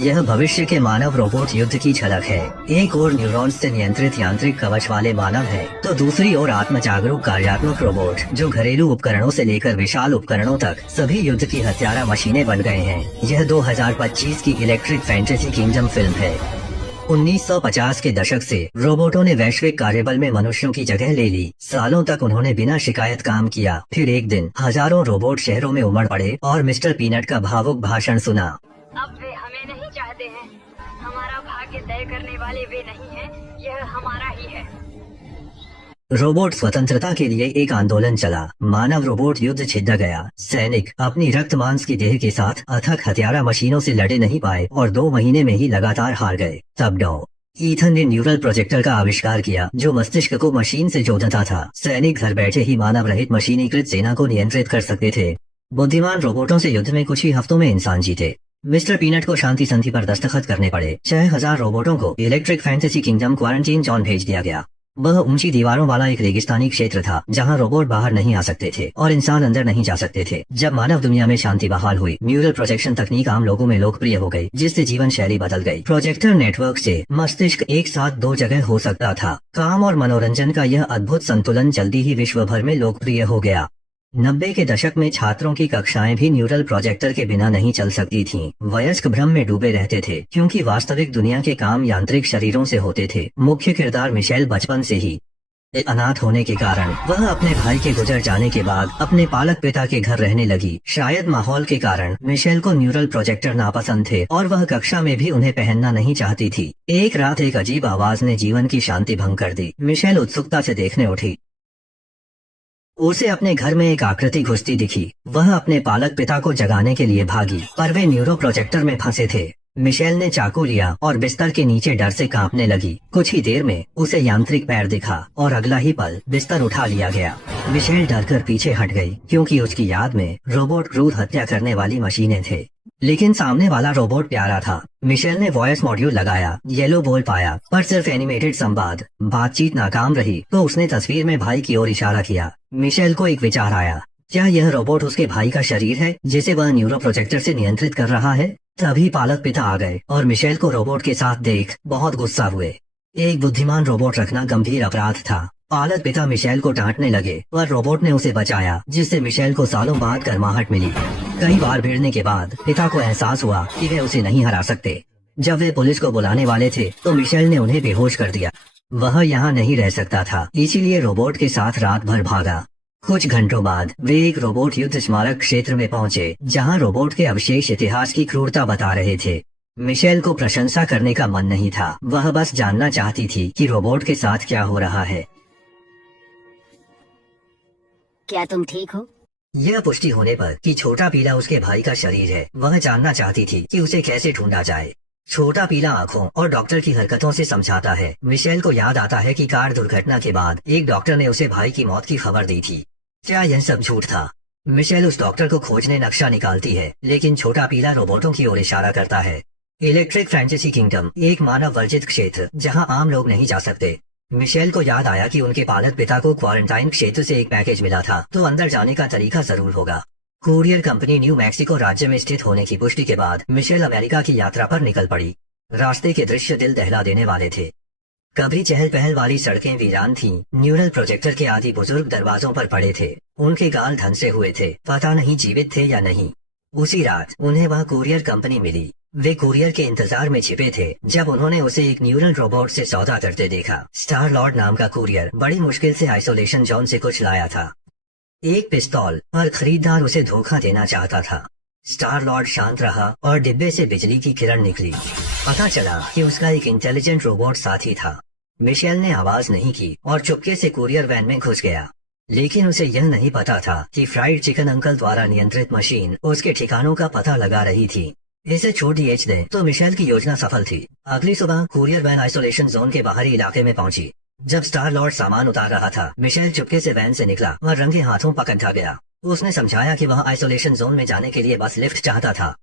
यह भविष्य के मानव रोबोट युद्ध की झलक है। एक और न्यूरॉन्स से नियंत्रित यांत्रिक कवच वाले मानव है, तो दूसरी ओर आत्म जागरूक कार्यात्मक रोबोट जो घरेलू उपकरणों से लेकर विशाल उपकरणों तक सभी युद्ध की हत्यारा मशीनें बन गए हैं। यह 2025 की इलेक्ट्रिक फैंटेसी किंगडम फिल्म है। 1950 के दशक से रोबोटों ने वैश्विक कार्यबल में मनुष्यों की जगह ले ली। सालों तक उन्होंने बिना शिकायत काम किया। फिर एक दिन हजारों रोबोट शहरों में उमड़ पड़े और मिस्टर पीनट का भावुक भाषण सुना। अब वे हमें नहीं चाहते हैं, हमारा भाग्य तय करने वाले वे नहीं हैं, यह हमारा ही है। रोबोट स्वतंत्रता के लिए एक आंदोलन चला। मानव रोबोट युद्ध छिड़ गया। सैनिक अपनी रक्त मांस की देह के साथ अथक हथियारा मशीनों से लड़े नहीं पाए और 2 महीने में ही लगातार हार गए। तब डॉ ईथन ने न्यूरल प्रोजेक्टर का आविष्कार किया, जो मस्तिष्क को मशीन से जोड़ता था। सैनिक घर बैठे ही मानव रहित मशीनीकृत सेना को नियंत्रित कर सकते थे। बुद्धिमान रोबोटों से युद्ध में कुछ ही हफ्तों में इंसान जीते। मिस्टर पीनट को शांति संधि पर दस्तखत करने पड़े। 6000 रोबोटों को electric fantasy kingdom quarantine zone भेज दिया गया। वह ऊंची दीवारों वाला एक रेगिस्तानी क्षेत्र था, जहां रोबोट बाहर नहीं आ सकते थे और इंसान अंदर नहीं जा सकते थे। जब मानव दुनिया में शांति बहाल हुई, न्यूरल प्रोजेक्शन तकनीक आम लोगों में लोकप्रिय हो गई, जिससे जीवन शैली बदल गई। प्रोजेक्टर नेटवर्क से मस्तिष्क एक साथ 2 जगह हो सकता था। काम और मनोरंजन का यह अद्भुत संतुलन जल्दी ही विश्व भर में लोकप्रिय हो गया। 90 के दशक में छात्रों की कक्षाएं भी न्यूरल प्रोजेक्टर के बिना नहीं चल सकती थीं। वयस्क भ्रम में डूबे रहते थे, क्योंकि वास्तविक दुनिया के काम यांत्रिक शरीरों से होते थे। मुख्य किरदार मिशेल बचपन से ही अनाथ होने के कारण वह अपने भाई के गुजर जाने के बाद अपने पालक पिता के घर रहने लगी। शायद माहौल के कारण मिशेल को न्यूरल प्रोजेक्टर नापसंद थे और वह कक्षा में भी उन्हें पहनना नहीं चाहती थी। एक रात एक अजीब आवाज ने जीवन की शांति भंग कर दी। मिशेल उत्सुकता से देखने उठी। उसे अपने घर में एक आकृति घुसती दिखी। वह अपने पालक पिता को जगाने के लिए भागी, पर वे न्यूरो प्रोजेक्टर में फंसे थे। मिशेल ने चाकू लिया और बिस्तर के नीचे डर से कांपने लगी। कुछ ही देर में उसे यांत्रिक पैर दिखा और अगला ही पल बिस्तर उठा लिया गया। मिशेल डरकर पीछे हट गई, क्योंकि उसकी याद में रोबोट क्रूर हत्या करने वाली मशीनें थे। लेकिन सामने वाला रोबोट प्यारा था। मिशेल ने वॉइस मॉड्यूल लगाया, येलो बोल पाया, पर सिर्फ एनिमेटेड संवाद। बातचीत नाकाम रही तो उसने तस्वीर में भाई की ओर इशारा किया। मिशेल को एक विचार आया, क्या यह रोबोट उसके भाई का शरीर है, जिसे वह न्यूरो प्रोजेक्टर से नियंत्रित कर रहा है? तभी पालक पिता आ गए और मिशेल को रोबोट के साथ देख बहुत गुस्सा हुए। एक बुद्धिमान रोबोट रखना गंभीर अपराध था। पालक पिता मिशेल को डांटने लगे, पर रोबोट ने उसे बचाया, जिससे मिशेल को सालों बाद गर्माहट मिली। कई बार भिड़ने के बाद पिता को एहसास हुआ कि वे उसे नहीं हरा सकते। जब वे पुलिस को बुलाने वाले थे तो मिशेल ने उन्हें बेहोश कर दिया। वह यहाँ नहीं रह सकता था, इसीलिए रोबोट के साथ रात भर भागा। कुछ घंटों बाद वे एक रोबोट युद्ध स्मारक क्षेत्र में पहुंचे, जहां रोबोट के अवशेष इतिहास की क्रूरता बता रहे थे। मिशेल को प्रशंसा करने का मन नहीं था, वह बस जानना चाहती थी कि रोबोट के साथ क्या हो रहा है। क्या तुम ठीक हो? यह पुष्टि होने पर कि छोटा पीला उसके भाई का शरीर है, वह जानना चाहती थी कि उसे कैसे ढूंढा जाए। छोटा पीला आंखों और डॉक्टर की हरकतों से समझाता है। मिशेल को याद आता है कि कार दुर्घटना के बाद एक डॉक्टर ने उसे भाई की मौत की खबर दी थी। क्या यह सब झूठ था? मिशेल उस डॉक्टर को खोजने नक्शा निकालती है, लेकिन छोटा पीला रोबोटों की ओर इशारा करता है। इलेक्ट्रिक फैंटेसी किंगडम एक मानव वर्जित क्षेत्र, जहां आम लोग नहीं जा सकते। मिशेल को याद आया कि उनके पालक पिता को क्वारंटाइन क्षेत्र से एक पैकेज मिला था, तो अंदर जाने का तरीका जरूर होगा। कुरियर कंपनी न्यू मैक्सिको राज्य में स्थित होने की पुष्टि के बाद मिशेल अमेरिका की यात्रा पर निकल पड़ी। रास्ते के दृश्य दिल दहला देने वाले थे। कभी चहल पहल वाली सड़कें वीरान थीं। न्यूरल प्रोजेक्टर के आदि बुजुर्ग दरवाजों पर पड़े थे। उनके गाल धंसे हुए थे, पता नहीं जीवित थे या नहीं। उसी रात उन्हें वह कुरियर कंपनी मिली। वे कुरियर के इंतजार में छिपे थे जब उन्होंने उसे एक न्यूरल रोबोट से सौदा करते देखा। स्टार लॉर्ड नाम का कुरियर बड़ी मुश्किल से आइसोलेशन जोन से कुछ लाया था, एक पिस्तौल, पर खरीदार उसे धोखा देना चाहता था। स्टार लॉर्ड शांत रहा और डिब्बे से बिजली की किरण निकली। पता चला कि उसका एक इंटेलिजेंट रोबोट साथी था। मिशेल ने आवाज नहीं की और चुपके से कुरियर वैन में घुस गया। लेकिन उसे यह नहीं पता था कि फ्राइड चिकन अंकल द्वारा नियंत्रित मशीन उसके ठिकानों का पता लगा रही थी। इसे छोटी एज दें तो मिशेल की योजना सफल थी। अगली सुबह कुरियर वैन आइसोलेशन जोन के बाहरी इलाके में पहुंची। जब स्टार लॉर्ड सामान उतार रहा था, मिशेल चुपके से वैन से निकला और रंगे हाथों पकड़ा गया। उसने समझाया कि वह आइसोलेशन जोन में जाने के लिए बस लिफ्ट चाहता था।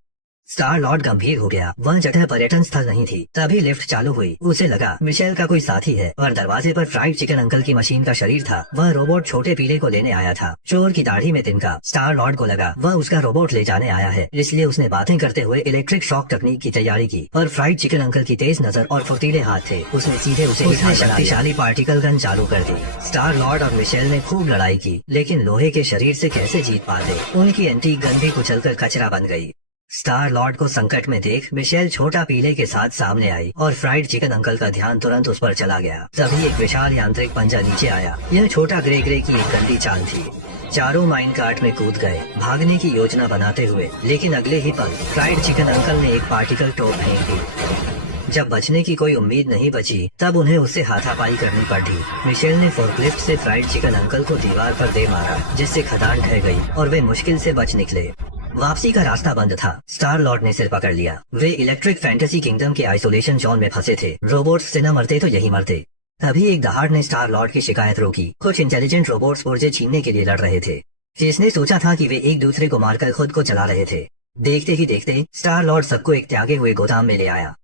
स्टार लॉर्ड गंभीर हो गया। वह जगह पर्यटन स्थल नहीं थी। तभी लिफ्ट चालू हुई। उसे लगा मिशेल का कोई साथी है और दरवाजे पर फ्राइड चिकन अंकल की मशीन का शरीर था। वह रोबोट छोटे पीले को लेने आया था। चोर की दाढ़ी में तिनका। स्टार लॉर्ड को लगा वह उसका रोबोट ले जाने आया है, इसलिए उसने बातें करते हुए इलेक्ट्रिक शॉक तकनीक की तैयारी की। और फ्राइड चिकन अंकल की तेज नजर और फुर्तीले हाथ थे, उसने सीधे उसने शक्तिशाली पार्टिकल गन चालू कर दी। स्टार लॉर्ड और मिशेल ने खूब लड़ाई की, लेकिन लोहे के शरीर से कैसे जीत पाते। उनकी एंटीक गन भी कुचलकर कचरा बन गई। स्टार लॉर्ड को संकट में देख मिशेल छोटा पीले के साथ सामने आई और फ्राइड चिकन अंकल का ध्यान तुरंत उस पर चला गया। तभी एक विशाल यांत्रिक पंजा नीचे आया। यह छोटा ग्रे की एक गंदी चाल थी। चारों माइन कार्ट में कूद गए भागने की योजना बनाते हुए, लेकिन अगले ही पल फ्राइड चिकन अंकल ने एक पार्टिकल टोप फेंक दी। जब बचने की कोई उम्मीद नहीं बची, तब उन्हें उससे हाथापाई करनी पड़ी। मिशेल ने फोर्कलिफ्ट से फ्राइड चिकन अंकल को दीवार पर दे मारा, जिससे खदान ढह गई और वे मुश्किल से बच निकले। वापसी का रास्ता बंद था। स्टार लॉर्ड ने सिर पकड़ लिया। वे इलेक्ट्रिक फैंटेसी किंगडम के आइसोलेशन जोन में फंसे थे। रोबोट्स से न मरते तो यही मरते। तभी एक दहाड़ ने स्टार लॉर्ड की शिकायत रोकी। कुछ इंटेलिजेंट रोबोट्स पुर्जे छीनने के लिए लड़ रहे थे, जिसने सोचा था कि वे एक दूसरे को मारकर खुद को चला रहे थे। देखते ही देखते स्टार लॉर्ड सबको एक त्यागे हुए गोदाम में ले आया।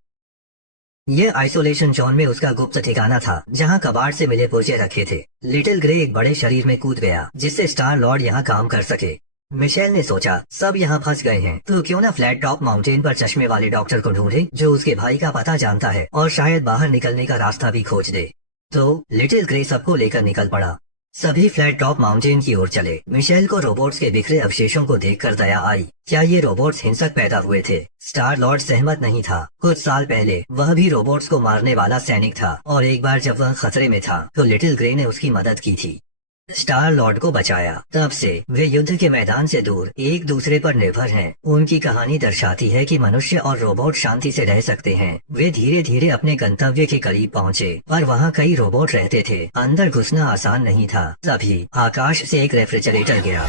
यह आइसोलेशन जोन में उसका गुप्त ठिकाना था, जहां कबाड़ से मिले पुर्जे रखे थे। लिटिल ग्रे एक बड़े शरीर में कूद गया, जिससे स्टार लॉर्ड यहाँ काम कर सके। मिशेल ने सोचा सब यहाँ फंस गए हैं, तो क्यों ना फ्लैट टॉप माउंटेन पर चश्मे वाले डॉक्टर को ढूंढे, जो उसके भाई का पता जानता है और शायद बाहर निकलने का रास्ता भी खोज दे। तो लिटिल ग्रे सबको लेकर निकल पड़ा। सभी फ्लैट टॉप माउंटेन की ओर चले। मिशेल को रोबोट्स के बिखरे अवशेषों को देखकर दया आई। क्या ये रोबोट्स हिंसक पैदा हुए थे? स्टार लॉर्ड सहमत नहीं था। कुछ साल पहले वह भी रोबोट्स को मारने वाला सैनिक था, और एक बार जब वह खतरे में था तो लिटिल ग्रे ने उसकी मदद की थी, स्टार लॉर्ड को बचाया। तब से वे युद्ध के मैदान से दूर एक दूसरे पर निर्भर हैं। उनकी कहानी दर्शाती है कि मनुष्य और रोबोट शांति से रह सकते हैं। वे धीरे धीरे अपने गंतव्य के करीब पहुँचे, पर वहाँ कई रोबोट रहते थे। अंदर घुसना आसान नहीं था। तभी आकाश से एक रेफ्रिजरेटर गिरा।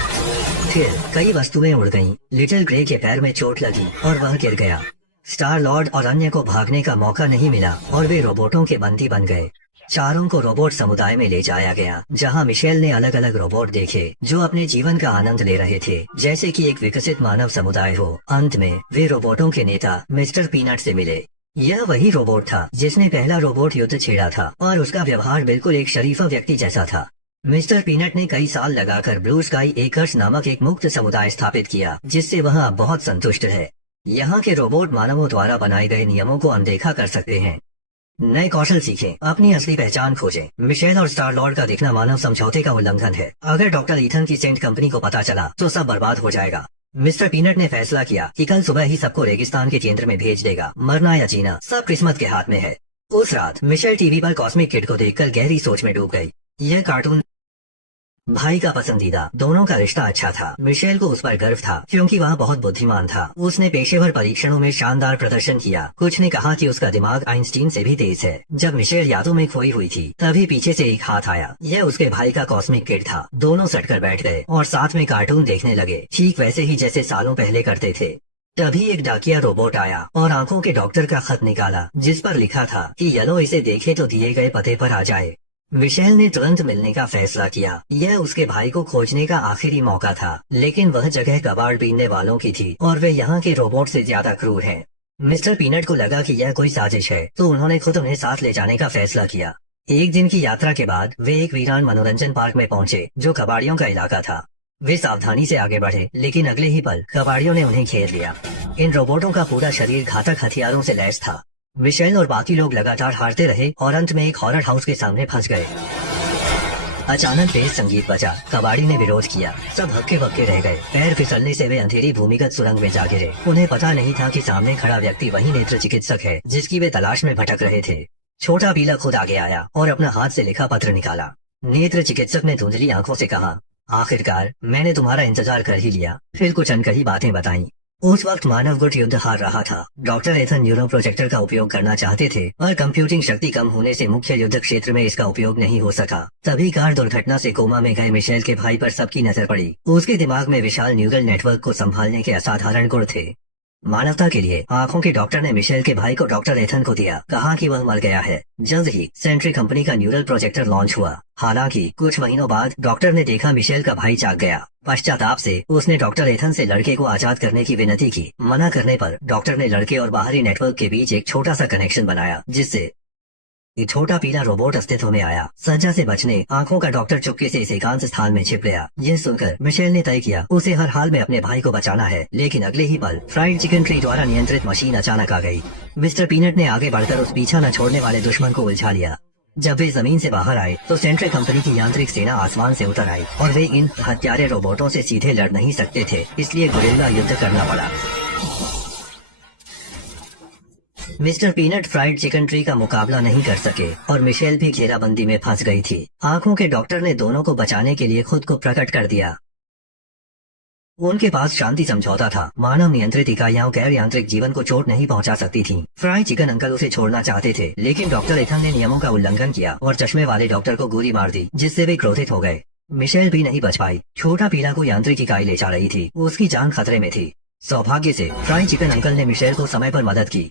फिर कई वस्तुएं उड़ गईं। लिटिल ग्रे के पैर में चोट लगी और वह गिर गया। स्टार लॉर्ड और अन्य को भागने का मौका नहीं मिला और वे रोबोटों के बंदी बन गए। चारों को रोबोट समुदाय में ले जाया गया, जहां मिशेल ने अलग अलग रोबोट देखे जो अपने जीवन का आनंद ले रहे थे, जैसे कि एक विकसित मानव समुदाय हो। अंत में वे रोबोटों के नेता मिस्टर पीनट से मिले। यह वही रोबोट था जिसने पहला रोबोट युद्ध छेड़ा था, और उसका व्यवहार बिल्कुल एक शरीफा व्यक्ति जैसा था। मिस्टर पीनट ने कई साल लगाकर ब्लू स्काई एकर्स नामक एक मुक्त समुदाय स्थापित किया, जिससे वह अब बहुत संतुष्ट है। यहाँ के रोबोट मानवों द्वारा बनाए गए नियमों को अनदेखा कर सकते हैं, नए कौशल सीखें, अपनी असली पहचान खोजें। मिशेल और स्टार लॉर्ड का दिखना मानव समझौते का उल्लंघन है। अगर डॉक्टर ईथन की सेंट कंपनी को पता चला तो सब बर्बाद हो जाएगा। मिस्टर पीनट ने फैसला किया कि कल सुबह ही सबको रेगिस्तान के केंद्र में भेज देगा। मरना या जीना सब किस्मत के हाथ में है। उस रात मिशेल टीवी पर कॉस्मिक किड को देखकर गहरी सोच में डूब गई। यह कार्टून भाई का पसंदीदा, दोनों का रिश्ता अच्छा था। मिशेल को उस पर गर्व था क्योंकि वह बहुत बुद्धिमान था। उसने पेशेवर परीक्षणों में शानदार प्रदर्शन किया। कुछ ने कहा कि उसका दिमाग आइंस्टीन से भी तेज है। जब मिशेल यादों में खोई हुई थी, तभी पीछे से एक हाथ आया। यह उसके भाई का कॉस्मिक किड था। दोनों सटकर बैठ गए और साथ में कार्टून देखने लगे, ठीक वैसे ही जैसे सालों पहले करते थे। तभी एक डाकिया रोबोट आया और आंखों के डॉक्टर का खत निकाला, जिस पर लिखा था कि येलो इसे देखे तो दिए गए पते पर आ जाए। मिशेल ने तुरंत मिलने का फैसला किया। यह उसके भाई को खोजने का आखिरी मौका था, लेकिन वह जगह कबाड़ बीनने वालों की थी और वे यहाँ के रोबोट से ज्यादा क्रूर हैं। मिस्टर पीनट को लगा कि यह कोई साजिश है, तो उन्होंने खुद उन्हें साथ ले जाने का फैसला किया। एक दिन की यात्रा के बाद वे एक वीरान मनोरंजन पार्क में पहुँचे, जो कबाड़ियों का इलाका था। वे सावधानी से आगे बढ़े, लेकिन अगले ही पल कबाड़ियों ने उन्हें घेर लिया। इन रोबोटों का पूरा शरीर घातक हथियारों से लैस था। मिशेल और बाकी लोग लगातार हारते रहे और अंत में एक हॉरर हाउस के सामने फंस गए। अचानक तेज संगीत बजा। कबाड़ी ने विरोध किया। सब हक्के बक्के रह गए। पैर फिसलने से वे अंधेरी भूमिगत सुरंग में जा गिरे। उन्हें पता नहीं था कि सामने खड़ा व्यक्ति वही नेत्र चिकित्सक है जिसकी वे तलाश में भटक रहे थे। छोटा पीला खुद आगे आया और अपना हाथ से लिखा पत्र निकाला। नेत्र चिकित्सक ने धुंधली आंखों से कहा, आखिरकार मैंने तुम्हारा इंतजार कर ही लिया। फिर कुछ अनकही बातें बताई। उस वक्त मानव गुट युद्ध हार रहा था। डॉक्टर एथन न्यूरो प्रोजेक्टर का उपयोग करना चाहते थे, पर कंप्यूटिंग शक्ति कम होने से मुख्य युद्ध क्षेत्र में इसका उपयोग नहीं हो सका। तभी कार दुर्घटना से कोमा में गए मिशेल के भाई पर सबकी नजर पड़ी। उसके दिमाग में विशाल न्यूरल नेटवर्क को संभालने के असाधारण गुण थे। मानवता के लिए आंखों के डॉक्टर ने मिशेल के भाई को डॉक्टर एथन को दिया, कहा कि वह मर गया है। जल्द ही सेंट्री कंपनी का न्यूरल प्रोजेक्टर लॉन्च हुआ। हालांकि कुछ महीनों बाद डॉक्टर ने देखा मिशेल का भाई जाग गया। पश्चाताप से उसने डॉक्टर एथन से लड़के को आजाद करने की विनती की। मना करने पर डॉक्टर ने लड़के और बाहरी नेटवर्क के बीच एक छोटा सा कनेक्शन बनाया, जिससे एक छोटा पीला रोबोट अस्तित्व में आया। सजा से बचने आंखों का डॉक्टर चुपके से इस एकांत स्थान में छिप गया। यह सुनकर मिशेल ने तय किया उसे हर हाल में अपने भाई को बचाना है। लेकिन अगले ही पल फ्राइड चिकन ट्री द्वारा नियंत्रित मशीन अचानक आ गई। मिस्टर पीनट ने आगे बढ़कर उस पीछा न छोड़ने वाले दुश्मन को उलझा लिया। जब वे जमीन से बाहर आए तो सेंट्री कंपनी की यांत्रिक सेना आसमान से उतर आई और वे इन हत्यारे रोबोटों से सीधे लड़ नहीं सकते थे, इसलिए गुरिल्ला युद्ध करना पड़ा। Mister peanut fried chicken tree का मुकाबला नहीं कर सके और मिशेल भी घेराबंदी में फंस गई थी। आंखों के डॉक्टर ने दोनों को बचाने के लिए खुद को प्रकट कर दिया। उनके पास शांति समझौता था। मानव नियंत्रित इकाइयां गैर यांत्रिक जीवन को चोट नहीं पहुंचा सकती थीं। फ्राइड चिकन अंकल उसे छोड़ना चाहते थे, लेकिन डॉक्टर एथन ने नियमों का उल्लंघन किया और चश्मे वाले डॉक्टर को गोली मार दी, जिससे वे क्रोधित हो गए। मिशेल भी नहीं बच पाई। छोटा पीला को यांत्रिक इकाई ले जा रही थी, उसकी जान खतरे में थी। सौभाग्य से फ्राइड चिकन अंकल ने मिशेल को समय पर मदद की,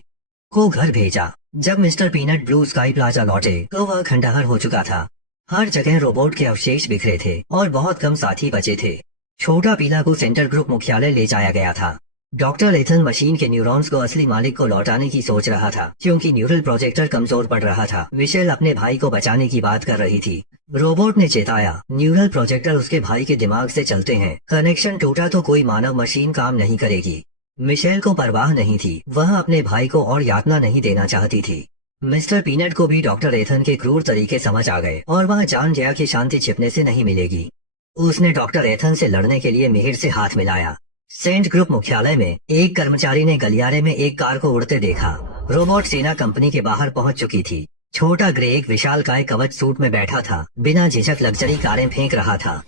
को घर भेजा। जब mister peanut blue sky plaza लौटे तो वह खंडहर हो चुका था। हर जगह रोबोट के अवशेष बिखरे थे और बहुत कम साथी बचे थे। छोटा पीला को सेंटर ग्रुप मुख्यालय ले जाया गया था। डॉक्टर एथन मशीन के न्यूरॉन्स को असली मालिक को लौटाने की सोच रहा था, क्योंकि न्यूरल प्रोजेक्टर कमजोर पड़ रहा था। मिशेल अपने भाई को बचाने की बात कर रही थी। रोबोट ने चेताया, न्यूरल प्रोजेक्टर उसके भाई के दिमाग से चलते हैं, कनेक्शन टूटा तो कोई मानव मशीन काम नहीं करेगी। मिशेल को परवाह नहीं थी, वह अपने भाई को और यातना नहीं देना चाहती थी। मिस्टर पीनट को भी डॉक्टर एथन के क्रूर तरीके समझ आ गए और वह जान गया कि शांति छिपने से नहीं मिलेगी। उसने डॉक्टर एथन से लड़ने के लिए मिहिर से हाथ मिलाया। सेंट ग्रुप मुख्यालय में एक कर्मचारी ने गलियारे में एक कार को उड़ते देखा। रोबोट सेना कंपनी के बाहर पहुंच चुकी थी। छोटा ग्रे एक विशालकाय कवच सूट में बैठा था, बिना झिझक लग्जरी कारें फेंक रहा था।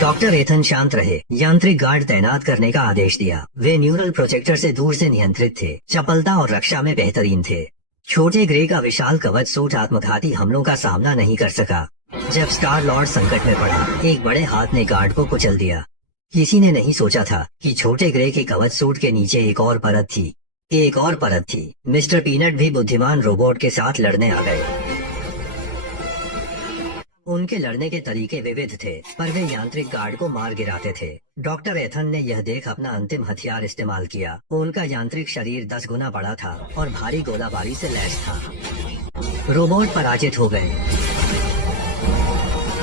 डॉक्टर एथन शांत रहे, यांत्रिक गार्ड तैनात करने का आदेश दिया। वे न्यूरल प्रोजेक्टर से दूर से नियंत्रित थे, चपलता और रक्षा में बेहतरीन थे। छोटे ग्रे का विशाल कवच सूट आत्मघाती हमलों का सामना नहीं कर सका। जब स्टार लॉर्ड संकट में पड़ा, एक बड़े हाथ ने गार्ड को कुचल दिया। किसी ने नहीं सोचा था कि छोटे ग्रे के कवच सूट के नीचे एक और परत थी। मिस्टर पीनट भी बुद्धिमान रोबोट के साथ लड़ने आ गए। उनके लड़ने के तरीके विविध थे, पर वे यांत्रिक गार्ड को मार गिराते थे। डॉक्टर एथन ने यह देख अपना अंतिम हथियार इस्तेमाल किया। उनका यांत्रिक शरीर 10 गुना बड़ा था और भारी गोलाबारी से लैस था। रोबोट पराजित हो गए।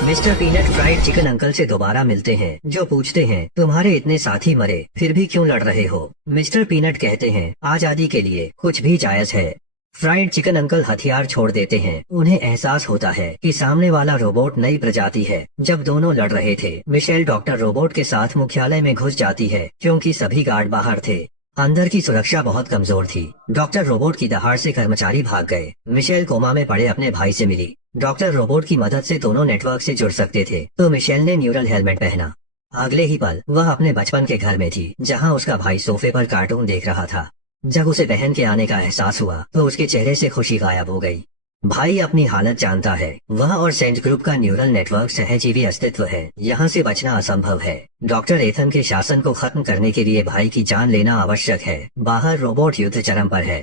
Mister peanut fried chicken uncle से दोबारा मिलते हैं, जो पूछते हैं, तुम्हारे इतने साथी मरे, फिर भी क्यों लड़ रहे हो? मिस्टर पीनट कहते हैं, आजादी के लिए कुछ भी जायज है। फ्राइड चिकन अंकल हथियार छोड़ देते हैं। उन्हें एहसास होता है कि सामने वाला रोबोट नई प्रजाति है। जब दोनों लड़ रहे थे, मिशेल डॉक्टर रोबोट के साथ मुख्यालय में घुस जाती है, क्योंकि सभी गार्ड बाहर थे। अंदर की सुरक्षा बहुत कमजोर थी। डॉक्टर रोबोट की दहाड़ से कर्मचारी भाग गए। मिशेल कोमा में पड़े अपने भाई से मिली। डॉक्टर रोबोट की मदद से दोनों नेटवर्क से जुड़ सकते थे, तो मिशेल ने न्यूरल हेलमेट पहना। अगले ही पल वह अपने बचपन के घर में थी, जहां उसका भाई सोफे पर कार्टून देख रहा था। जब उसे बहन के आने का एहसास हुआ तो उसके चेहरे से खुशी गायब हो गई। भाई अपनी हालत जानता है। वह और सेंट ग्रुप का न्यूरल नेटवर्क सहजीवी अस्तित्व है। यहाँ से बचना असंभव है। डॉक्टर एथन के शासन को खत्म करने के लिए भाई की जान लेना आवश्यक है। बाहर रोबोट युद्ध चरम पर है।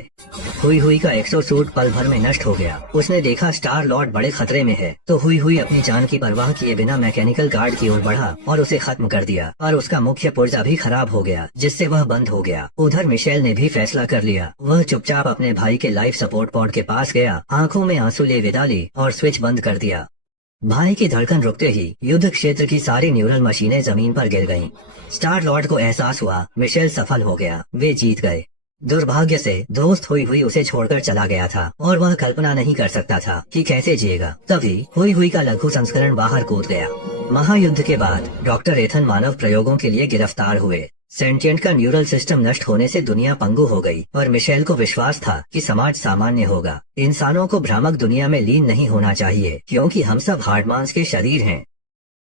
हुई का एक्सोसूट पल भर में नष्ट हो गया। उसने देखा स्टार लॉर्ड बड़े खतरे में है, तो हुई अपनी जान की परवाह किए बिना मैकेनिकल गार्ड की ओर बढ़ा और उसे खत्म कर दिया। और उसका मुख्य पुर्जा भी खराब हो गया, जिससे वह बंद हो गया। उधर मिशेल ने भी फैसला कर लिया। वह चुपचाप अपने भाई के लाइफ सपोर्ट पॉड के पास गया, आंखों में आंसू ले विदा ली और स्विच बंद कर दिया। भाई की धड़कन रुकते ही युद्ध क्षेत्र की सारी न्यूरल मशीनें जमीन पर गिर गईं। स्टार लॉर्ड को एहसास हुआ मिशेल सफल हो गया, वे जीत गए। दुर्भाग्य से दोस्त हुई उसे छोड़कर चला गया था और वह कल्पना नहीं कर सकता था कि कैसे जिएगा। तभी हुई का लघु संस्करण बाहर कूद गया। महायुद्ध के बाद डॉक्टर एथन मानव प्रयोगों के लिए गिरफ्तार हुए। सेंटिएंट का न्यूरल सिस्टम नष्ट होने से दुनिया पंगु हो गई और मिशेल को विश्वास था कि समाज सामान्य होगा। इंसानों को भ्रामक दुनिया में लीन नहीं होना चाहिए, क्योंकि हम सब हार्ड मांस के शरीर हैं।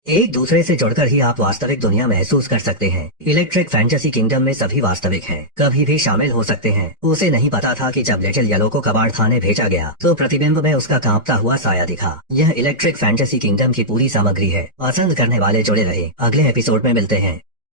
एक दूसरे से जुड़कर ही आप वास्तविक दुनिया महसूस कर सकते हैं। इलेक्ट्रिक फैंटेसी किंगडम में सभी वास्तविक हैं, कभी भी शामिल हो सकते हैं। उसे नहीं पता था कि जब लिटिल येलो को कबाड़ खाने भेजा गया तो प्रतिबिंब में उसका कांपता हुआ साया दिखा। यह इलेक्ट्रिक फैंटेसी किंगडम की पूरी सामग्री है। पसंद करने वाले जुड़े रहे। अगले एपिसोड में मिलते हैं।